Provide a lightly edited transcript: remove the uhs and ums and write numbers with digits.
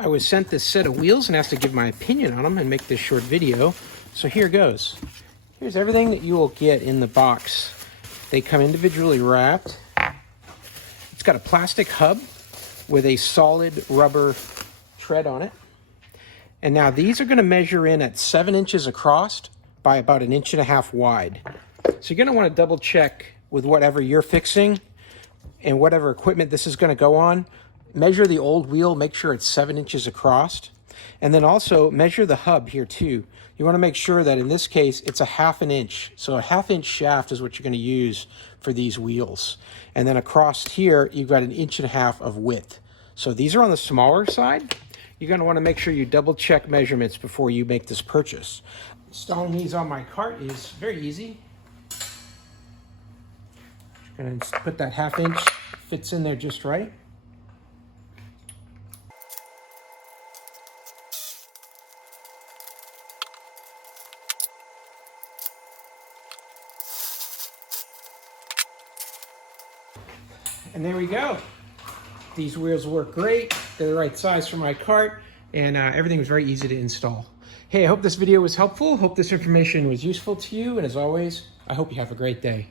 I was sent this set of wheels and asked to give my opinion on them and make this short video. So here goes. Here's everything that you will get in the box. They come individually wrapped. It's got a plastic hub with a solid rubber tread on it. And now these are going to measure in at 7 inches across by about 1.5 inches wide. So you're going to want to double check with whatever you're fixing and whatever equipment this is going to go on. Measure the old wheel, make sure it's 7 inches across. And then also measure the hub here too. You want to make sure that in this case, it's a 1/2 inch. So a 1/2 inch shaft is what you're going to use for these wheels. And then across here, you've got 1.5 inches of width. So these are on the smaller side. You're going to want to make sure you double check measurements before you make this purchase. Installing these on my cart is very easy. Going to put that 1/2 inch, fits in there just right. And there we go. These wheels work great. They're the right size for my cart, and everything was very easy to install. Hey, I hope this video was helpful. Hope this information was useful to you. And as always, I hope you have a great day.